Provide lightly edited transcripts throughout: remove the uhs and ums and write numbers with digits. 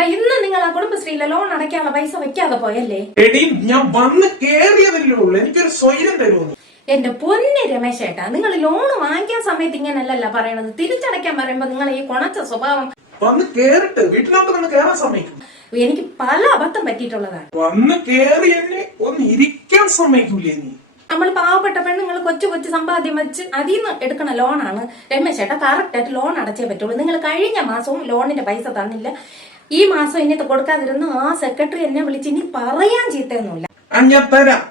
ചേട്ടാ, ഇന്ന് നിങ്ങൾ ആ കുടുംബശ്രീയിലെ ലോൺ അടയ്ക്കാനുള്ള പൈസ വെക്കാതെ പോയല്ലേ? എടി ഞാൻ വന്ന് കേറിയതല്ലേ ഉള്ളൂ, എനിക്കൊരു സ്വൈര്യം തരുമോ? എന്റെ പൊന്ന് രമേശ് ചേട്ടാ, നിങ്ങൾ ലോൺ വാങ്ങിക്കാൻ സമയത്ത് ഇങ്ങനല്ല പറയണത്. തിരിച്ചടയ്ക്കാൻ പറയുമ്പോ നിങ്ങൾ ഈ കൊണച്ച സ്വഭാവം. വന്ന് കേറിട്ട് വീട്ടിനകത്ത് വന്ന് കേറാൻ സമ്മതിക്കും? എനിക്ക് പല അബദ്ധം പറ്റിയിട്ടുള്ളതാണ്. വന്ന് കേറി എന്നെ ഒന്ന് ഇരിക്കാൻ സമ്മതിക്കൂലേ നീ? നമ്മൾ പാവപ്പെട്ട പെണ്ണുങ്ങൾ കൊച്ചു കൊച്ചു സമ്പാദ്യം വെച്ച് അതിൽ നിന്ന് എടുക്കണ ലോണാണ്. രമേശ് ചേട്ടാ, കറക്റ്റ് ആയിട്ട് ലോൺ അടച്ചേ പറ്റുള്ളൂ. നിങ്ങൾ കഴിഞ്ഞ മാസവും ലോണിന്റെ പൈസ തന്നില്ല. ഈ മാസം ഇന്നത്തെ കൊടുക്കാതിരുന്ന ആ സെക്രട്ടറി എന്നെ വിളിച്ച് ഇനി പറയാൻ ചീത്തയൊന്നുമില്ല. ഞാൻ തരാം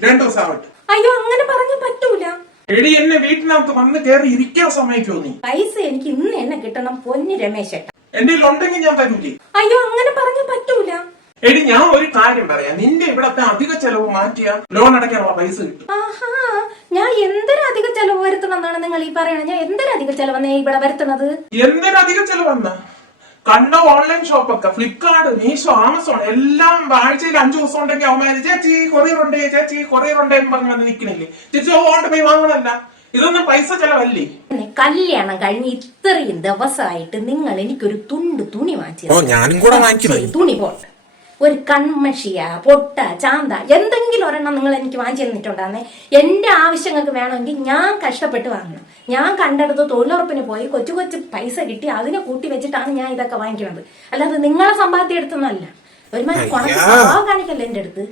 2 ദിവസം ആവട്ടെ. അയ്യോ, അങ്ങനെ പറഞ്ഞ പറ്റൂല. എടി എന്നെ വീട്ടിനകത്ത് വന്ന് കേറി ഇരിക്കാൻ സമ്മതിക്കോ നീ? പൈസ എനിക്ക് ഇന്ന് എന്നെ കിട്ടണം പൊന്ന് രമേശ് ചേട്ടാ. എന്റെ ഉണ്ടെങ്കിൽ ഞാൻ തരൂലേ? അയ്യോ, അങ്ങനെ പറഞ്ഞ പറ്റൂല. എടി ഞാൻ ഒരു കാര്യം പറയാം, നിന്റെ ഇവിടത്തെ അധിക ചെലവ് മാറ്റിയ ലോൺ അടയ്ക്കാനുള്ള പൈസ കിട്ടും. ആഹാ, ഞാൻ എന്തൊരധിക ചെലവ് വരുത്തണം എന്നാണ് നിങ്ങൾ ഈ പറയണത്? ഞാൻ എന്തൊരധിക ചെലവെന്നേ ഇവിടെ വരുത്തണത്? എന്തൊരധിക ചെലവെന്ന കണ്ട ഓൺലൈൻ ഷോപ്പൊക്കെ ഫ്ലിപ്കാർട്ട്, മീഷോ, ആമസോൺ എല്ലാം ആഴ്ചയിൽ 5 ദിവസം ഉണ്ടെങ്കിൽ അവന്മാര് ചേച്ചി കൊറിയർ ഉണ്ടേ എന്ന് പറഞ്ഞു വന്ന് നിക്കണില്ലേ? ചേച്ചി ഓണ്ട് പോയി വാങ്ങണല്ല. ഇതൊന്നും പൈസ ചെലവല്ലേ? കല്യാണം കഴിഞ്ഞ് ഇത്രയും ദിവസമായിട്ട് നിങ്ങൾ എനിക്കൊരു തുണി വാങ്ങിച്ചു. തുണി പോട്ടെ, ഒരു കൺമഷിയ, പൊട്ട, ചാന്ത എന്തെങ്കിലും ഒരെണ്ണം നിങ്ങൾ എനിക്ക് വാങ്ങിച്ചു തന്നിട്ടുണ്ടാന്നേ. എന്റെ ആവശ്യങ്ങൾക്ക് വേണമെങ്കിൽ ഞാൻ കഷ്ടപ്പെട്ട് വാങ്ങണം. ഞാൻ കണ്ടെടുത്ത് തൊഴിലുറപ്പിന് പോയി കൊച്ചു കൊച്ചു പൈസ കിട്ടി അതിനെ കൂട്ടി വെച്ചിട്ടാണ് ഞാൻ ഇതൊക്കെ വാങ്ങിക്കുന്നത്. അല്ലാതെ നിങ്ങളെ സമ്പാദ്യം എടുത്തൊന്നല്ല. ഒരുമാതിരി കാണിക്കല്ലേ എന്റെ അടുത്ത്.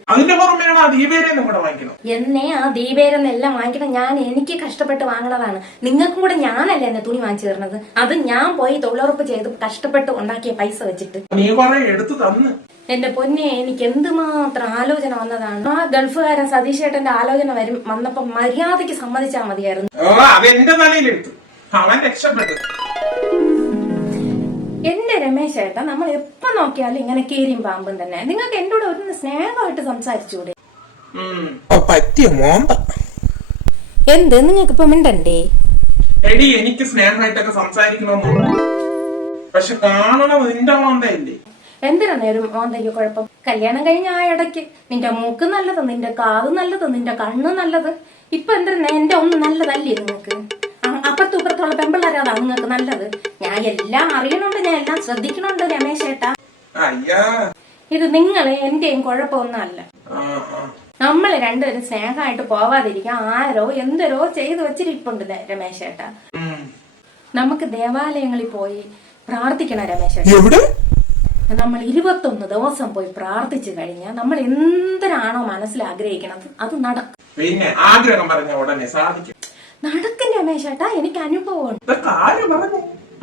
എന്നെ ആ ദീപേരെന്നെല്ലാം വാങ്ങിക്കണം. ഞാൻ എനിക്ക് കഷ്ടപ്പെട്ട് വാങ്ങണതാണ്. നിങ്ങൾക്കും കൂടെ ഞാനല്ല എന്നെ തുണി വാങ്ങിച്ചു തരുന്നത്. അത് ഞാൻ പോയി തൊഴിലുറപ്പ് ചെയ്ത് കഷ്ടപ്പെട്ട് ഉണ്ടാക്കിയ പൈസ വെച്ചിട്ട്. എന്റെ പൊന്നെ, എനിക്ക് എന്തുമാത്രം ആലോചന വന്നതാണ്. ആ ഗൾഫുകാരൻ സതീഷ് ചേട്ടന്റെ ആലോചന വന്നപ്പോ മര്യാദയ്ക്ക് സമ്മതിച്ചാൽ മതിയായിരുന്നു. എന്റെ രമേശ് ചേട്ടാ, നമ്മൾ എപ്പോ നോക്കിയാലും ഇങ്ങനെ കീരിയും പാമ്പും തന്നെ. നിങ്ങൾക്ക് എന്റെ കൂടെ ഒരു സ്നേഹമായിട്ട് സംസാരിച്ചൂടെ? എന്ത് നിങ്ങൾക്ക് ഇപ്പൊ മിണ്ടണ്ടേ? എടി എനിക്ക് സ്നേഹമായിട്ടൊക്കെ സംസാരിക്കണമെന്നുണ്ട്, പക്ഷെ കാണണം നിന്റെ മോന്തയല്ലേ. എന്തിനാ നേരം മോന്തയ്ക്ക് കുഴപ്പം? കല്യാണം കഴിഞ്ഞ ആ ഇടയ്ക്ക് നിന്റെ മൂക്ക് നല്ലത്, നിന്റെ കാത് നല്ലത്, നിന്റെ കണ്ണ് നല്ലത്. ഇപ്പൊ എന്തിനാ എന്റെ ഒന്ന് നല്ലതല്ലേ നിങ്ങൾക്ക്? അപ്പുറത്തും ഇപ്പുറത്തുള്ള പെമ്പിള്ളേരാതാ നിങ്ങൾക്ക് നല്ലത്. ഞാൻ എല്ലാം അറിയണുണ്ട്, ഞാൻ എല്ലാം ശ്രദ്ധിക്കണുണ്ട് രമേശ് ചേട്ടാ. ഇത് നിങ്ങള് എന്റെയും കുഴപ്പമൊന്നുമല്ല. നമ്മള് രണ്ടുപേരും സ്നേഹമായിട്ട് പോവാതിരിക്കാൻ ആരോ എന്തരോ ചെയ്തു വെച്ചിരിപ്പുണ്ട് രമേശ് ചേട്ടാ. നമുക്ക് ദേവാലയങ്ങളിൽ പോയി പ്രാർത്ഥിക്കണം രമേശ് ചേട്ടാ. നമ്മൾ 21 ദിവസം പോയി പ്രാർത്ഥിച്ചു കഴിഞ്ഞാൽ നമ്മൾ എന്തിനാണോ മനസ്സിൽ ആഗ്രഹിക്കണത് അത് നടക്കും. പിന്നെ ആഗ്രഹം പറഞ്ഞ ഉടനെ സാധിക്കും. നടക്കും രമേശ് ചേട്ടാ, എനിക്ക് അനുഭവമുണ്ട്.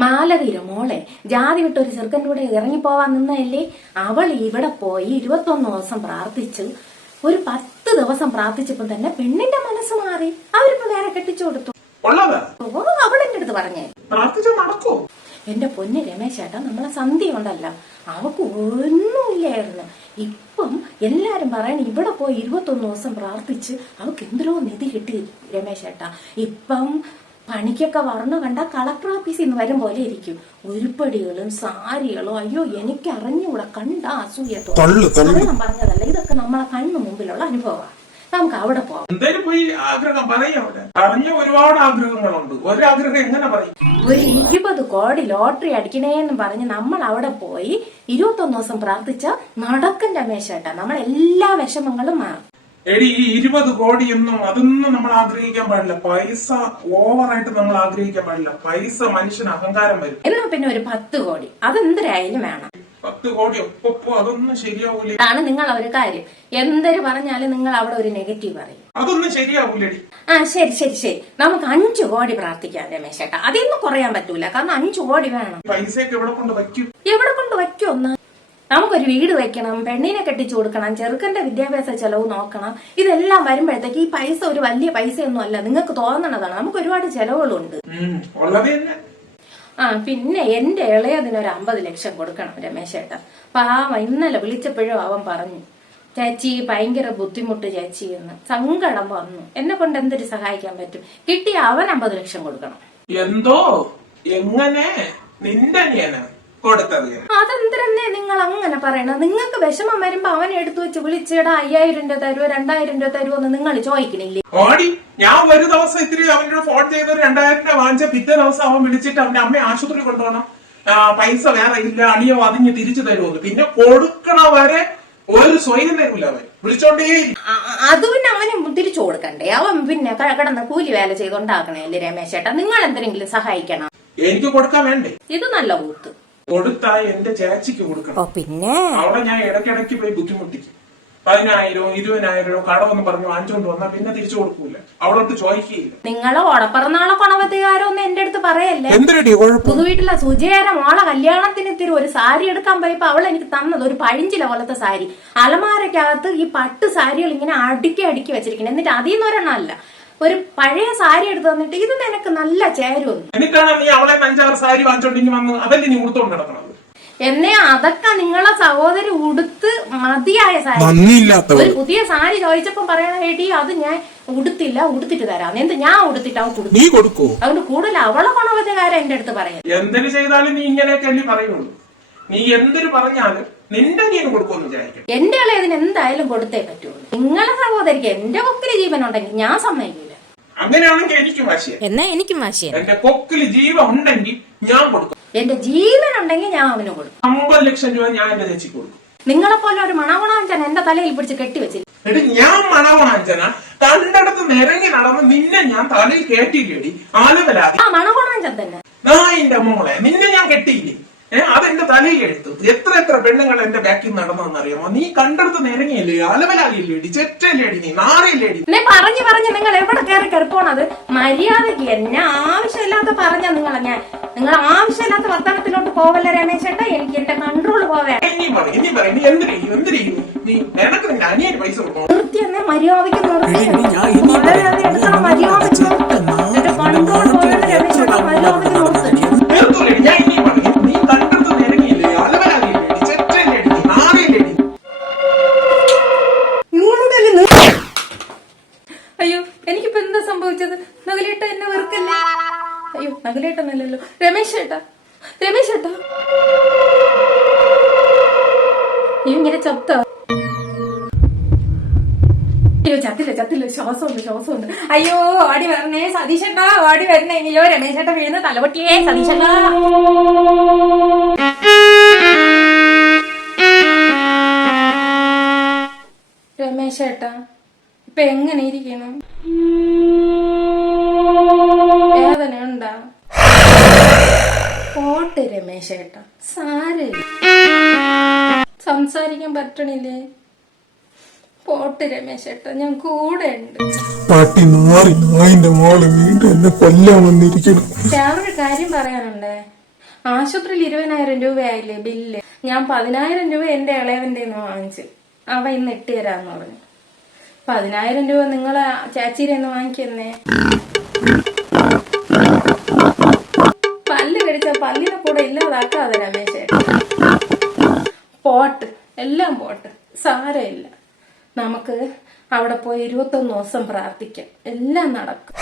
മാലതീര മോളെ ജാതി വിട്ട് ഒരു ചെറുക്കൻ്റെ കൂടെ ഇറങ്ങിപ്പോവാൻ നിന്നല്ലേ. അവൾ ഇവിടെ പോയി 21 ദിവസം പ്രാർത്ഥിച്ചു. ഒരു 10 ദിവസം പ്രാർത്ഥിച്ചപ്പോൾ തന്നെ പെണ്ണിന്റെ മനസ്സ് മാറി. അവരിപ്പോ വേറെ കെട്ടിച്ചു കൊടുത്തു. അവളെന്റെ അടുത്ത് പറഞ്ഞേ നടക്കൂ. എന്റെ പൊന്ന് രമേശ് ചേട്ടാ, നമ്മളെ സന്ധ്യ ഉണ്ടല്ല, അവക്ക് ഒന്നുമില്ലായിരുന്നു. ഇപ്പം എല്ലാരും പറയണ ഇവിടെ പോയി 21 ദിവസം പ്രാർത്ഥിച്ച് അവക്ക് എന്തോ നിധി കിട്ടി രമേശ് ചേട്ടാ. ഇപ്പം പണിക്കൊക്കെ വരണ കണ്ട കളക്ടർ ഓഫീസിൽ നിന്ന് വരും പോലെ ഇരിക്കും. ഉരുപ്പടികളും സാരികളും. അയ്യോ, എനിക്ക് അറിഞ്ഞുകൂടെ, കണ്ട അസൂയത്തോ പറഞ്ഞതല്ല. ഇതൊക്കെ നമ്മളെ കണ്ണു മുമ്പിലുള്ള അനുഭവമാണ്. നമുക്ക് അവിടെ പോവാം. എന്തായാലും പോയി ആഗ്രഹം പറയാം. പറഞ്ഞ ഒരുപാട് ആഗ്രഹങ്ങളുണ്ട്. ഒരാഗ്രഹം എങ്ങനെ പറയും? ഒരു 20 കോടി ലോട്ടറി അടിക്കണേന്ന് പറഞ്ഞ് നമ്മൾ അവിടെ പോയി 21 ദിവസം പ്രാർത്ഥിച്ച നടക്കും രമേശ് ചേട്ടാ. നമ്മൾ എല്ലാ വിഷമങ്ങളും മാറും. എടി ഈ 20 കോടിയൊന്നും അതൊന്നും നമ്മൾ ആഗ്രഹിക്കാൻ പാടില്ല. പൈസ ഓവറായിട്ട് നമ്മൾ ആഗ്രഹിക്കാൻ പാടില്ല. പൈസ മനുഷ്യന് അഹങ്കാരം വരും. എന്നാ പിന്നെ ഒരു 10 കോടി അതെന്തരായാലും വേണം. 10 കോടി ഒപ്പോ അതൊന്നും ശരിയാവൂലേ? അതാണ് നിങ്ങൾ ഒരു കാര്യം. എന്തൊരു പറഞ്ഞാലും നിങ്ങൾ അവിടെ ഒരു നെഗറ്റീവ് പറയും. അതൊന്നും ശരിയാവൂലടി. ശരി, നമുക്ക് 5 കോടി പ്രാർത്ഥിക്കാം രമേശ് ചേട്ടാ. അതൊന്നും കുറയാൻ പറ്റൂല, കാരണം 5 കോടി വേണം. പൈസയൊക്കെ എവിടെ കൊണ്ട് വയ്ക്കും? ഒന്ന് നമുക്കൊരു വീട് വെക്കണം, പെണ്ണിനെ കെട്ടിച്ചു കൊടുക്കണം, ചെറുക്കന്റെ വിദ്യാഭ്യാസ ചെലവ് നോക്കണം. ഇതെല്ലാം വരുമ്പോഴത്തേക്ക് ഈ പൈസ ഒരു വലിയ പൈസയൊന്നും അല്ല, നിങ്ങൾക്ക് തോന്നണതാണ്. നമുക്ക് ഒരുപാട് ചെലവുകളുണ്ട്. പിന്നെ എന്റെ ഇളയതിനൊരു 50 ലക്ഷം കൊടുക്കണം രമേശ് ചേട്ടാ. പാവം ഇന്നലെ വിളിച്ചപ്പോഴും അവൻ പറഞ്ഞു, ചേച്ചി ഭയങ്കര ബുദ്ധിമുട്ട് ചേച്ചി എന്ന്. സങ്കടം വന്നു. എന്നെ കൊണ്ട് എന്തൊരു സഹായിക്കാൻ പറ്റും? കിട്ടിയ അവൻ 50 ലക്ഷം കൊടുക്കണം. എന്തോ എങ്ങനെ നിന്റെ അതെന്തരന്നെ നിങ്ങൾ അങ്ങനെ പറയണ? നിങ്ങൾക്ക് വിഷമം വരുമ്പോ അവനെ എടുത്തു വെച്ച് വിളിച്ചേടാ 5000 രൂപ തരുവോ 2000 രൂപ തരുവോ എന്ന് നിങ്ങൾ ചോദിക്കണില്ലേ? ഞാൻ ഒരു ദിവസം ഇത്തിരി അവനോട് ഫോൺ ചെയ്ത് 2000 രൂപ വാങ്ങിച്ച പിറ്റേ ദിവസം അവൻ വിളിച്ചിട്ട് അവന്റെ അമ്മയെ ആശുപത്രി കൊണ്ടുപോകണം. പൈസ വേറെ ഇല്ല, അളിയോ അതിഞ്ഞ് തിരിച്ചു തരുമെന്ന്. പിന്നെ കൊടുക്കണ വരെ ഒരു സ്വയം തരൂല അവൻ, വിളിച്ചോണ്ടേ. അത് പിന്നെ അവന് തിരിച്ചു കൊടുക്കണ്ടേ? അവൻ പിന്നെ കിടന്ന് കൂലി വേല ചെയ്തോണ്ടാക്കണല്ലേ രമേശേട്ടാ? നിങ്ങൾ എന്തെങ്കിലും സഹായിക്കണം. എനിക്ക് കൊടുക്കാൻ വേണ്ടേ? ഇത് നല്ല കൂത്ത്. കൊടുത്താ എന്റെ ചേച്ചിക്ക് കൊടുക്കണം. പിന്നെ അവിടെ ഞാൻ ഇടയ്ക്കിടയ്ക്ക് പോയി ബുദ്ധിമുട്ടിക്കും. 10,000 20,000 കടമെന്ന് പറഞ്ഞു വാങ്ങിച്ചോണ്ട് വന്നാ പിന്നെ തിരിച്ചു കൊടുക്കൂല, അവളോട്ട് ചോദിക്കുകയില്ല. നിങ്ങളെ ഓടപ്പറന്നാളെ കൊണവത്തുകാരോ ഒന്ന് എന്റെ അടുത്ത് പറയല്ലേ. എന്തിനടി കുഴപ്പം? പുതുവീട്ടിലെ സുജയര മോളെ കല്യാണത്തിന് ഇത്തിരി ഒരു സാരി എടുക്കാൻ പോയപ്പോ അവൾ എനിക്ക് തന്നത് ഒരു പഴിഞ്ചില പോലത്തെ സാരി. അലമാരക്കകത്ത് ഈ പട്ട് സാരികൾ ഇങ്ങനെ അടുക്കി അടുക്കി വെച്ചിരിക്കുന്നത്. എന്നിട്ട് അതിൽ നിന്ന് ഒരെണ്ണമല്ല, ഒരു പഴയ സാരി എടുത്ത് തന്നിട്ട് ഇത് നിനക്ക് നല്ല ചേരുമെന്ന്. എന്നിട്ടാണ് നീ അവളെ 5-6 സാരി വാങ്ങിച്ചോണ്ടെങ്കിൽ വന്ന് അതല്ലേ നീ ഉടുത്തോണ്ട് നടക്കണത്? എന്നെ അതൊക്കെ നിങ്ങളെ സഹോദരി ഉടുത്ത് മതിയായ സാരി. ഒരു പുതിയ സാരി ചോദിച്ചപ്പോ പറയണ ഏട്ടി അത് ഞാൻ ഉടുത്തിട്ട് തരാം. എന്ത് ഞാൻ ഉടുത്തിട്ട് അവൻ കൊടുക്കും? അതുകൊണ്ട് കൂടുതൽ അവളെ കൊണവത്തുകാരൻ എന്റെ അടുത്ത് പറയാം. എന്തൊരു ചെയ്താലും നീ ഇങ്ങനെയൊക്കെ പറയുള്ളൂ. നീ എന്തൊരു പറഞ്ഞാലും നിന്റെ നീ കൊടുക്കുമെന്ന് വിചാരിക്കും. എന്റെ ഇളയതിന് എന്തായാലും കൊടുത്തേ പറ്റുള്ളൂ. നിങ്ങളെ സഹോദരിക്ക് എന്റെ കൊക്കില് ജീവൻ ഉണ്ടെങ്കിൽ ഞാൻ സമ്മതിക്കില്ല. അങ്ങനെയാണെങ്കിൽ എനിക്കും വാശിയ. എന്നാ എനിക്കും വാശിയ. എന്റെ കൊക്കില് ജീവൻ ഉണ്ടെങ്കിൽ ഞാൻ കൊടുക്കും. എന്റെ ജീവൻ ഉണ്ടെങ്കിൽ ഞാൻ അവന് കൊടുക്കും. 50 ലക്ഷം രൂപ ഞാൻ എന്റെ ചേച്ചിക്ക് കൊടുക്കും. നിങ്ങളെ പോലെ ഒരു മണവണാഞ്ചൻ എന്റെ തലയിൽ പിടിച്ച് കെട്ടിവെച്ചില്ല. എടി ഞാൻ മണവണാഞ്ചന കണ്ടടത്ത് നിരങ്ങി നടന്ന് നിന്നെ ഞാൻ തലയിൽ കേട്ടില്ലേടി ആലുവലാതി. ആ മണവണാഞ്ചൻ തന്നെ. നായിന്റെ മോളെ നിന്നെ ഞാൻ കെട്ടിയില്ലേ? അതെന്റെ തലയിൽ എടുത്തു. എത്ര പെണ്ണുങ്ങൾ എന്റെ ബാക്കിൽ നടന്നറിയാമോ? നീ കണ്ടെടുത്ത് നിരങ്ങിയല്ലേ, അലവലാതില്ലേടി, ചെറ്റല്ലേടി, നീ നാറിയില്ലേടി. പറഞ്ഞു നിങ്ങൾ എവിടെ കയറി കെടുപ്പോണത്? മര്യാദക്ക് എന്നെ ആവശ്യമില്ലാത്ത പറഞ്ഞ നിങ്ങൾ ആവശ്യമില്ലാത്ത വർത്തമാനത്തിലോട്ട് പോവല്ലേ രമേശേട്ടാ? എനിക്ക് എന്റെ കൺട്രോൾ പോവേ. നീ എന്ത് ചെയ്യും? നീ നിനക്ക് നിന്റെ അനിയന് പൈസ കൊടുക്കണം. നിർത്തി എന്നെ മര്യാദക്ക് നിർത്തി. എന്റെ കൺട്രോൾ പോവല്ലേ രമേശേട്ടാ? മര്യാദക്ക് നിർത്തി. ഞാൻ ഇനി പറയും, നീ കണ്ടെടുത്ത് നിരങ്ങിയില്ലേ, അലവലാതില്ലേടി, ചെറ്റല്ലേടി, നീ നാറിയില്ലേടി. അയ്യോ എനിക്കിപ്പോ എന്താ സംഭവിച്ചത്? നഗലേട്ട എന്നെ വെറുക്കല്ലേ? അയ്യോ നഗലേട്ടനല്ലല്ലോ, രമേശേട്ടാ. ഇങ്ങനെ ചത്ത. അയ്യോ ചത്തില്ല, ശ്വാസമുണ്ട്. അയ്യോ ഓടി വരണേ സതീശേട്ടാ, ഓടി വരണേ. അയ്യോ രമേശേട്ട വീഴുന്ന തലപൊട്ടിയേ സതീശേട്ടാ. രമേശേട്ടാ ഇപ്പൊ എങ്ങനെ ഇരിക്കണം? വേദനയുണ്ടാ? പോട്ട് രമേശേട്ടാ, സാരമില്ല. സംസാരിക്കാൻ പറ്റണില്ലേ? പോട്ട് രമേശേട്ടാ, ഞാൻ കൂടെ ഉണ്ട്. പട്ടി നായിന്റെ മോള് വീണ്ടും എന്നെ കൊല്ലാൻ വന്നിരിക്കണം. വേറൊരു കാര്യം പറയാനുണ്ടേ. ആശുപത്രിയിൽ 20,000 രൂപയായില്ലേ ബില്ല്? ഞാൻ 10,000 രൂപ എന്റെ ഇളയവന്റെ വാങ്ങിച്ചു. അവ ഇന്ന് ഇട്ട് തരാന്ന് പറഞ്ഞു. 10,000 രൂപ നിങ്ങളെ ചേച്ചിയുടെ വാങ്ങിക്കുന്നേ. പല്ല് കടിച്ച പല്ലിനെ കൂടെ ഇല്ലാതാക്കാതെ രമേശേട്ടാ. പോട്ട്, എല്ലാം പോട്ട്, സാരമില്ല. നമുക്ക് അവിടെ പോയി 21 ദിവസം പ്രാർത്ഥിക്കാം, എല്ലാം നടക്കും.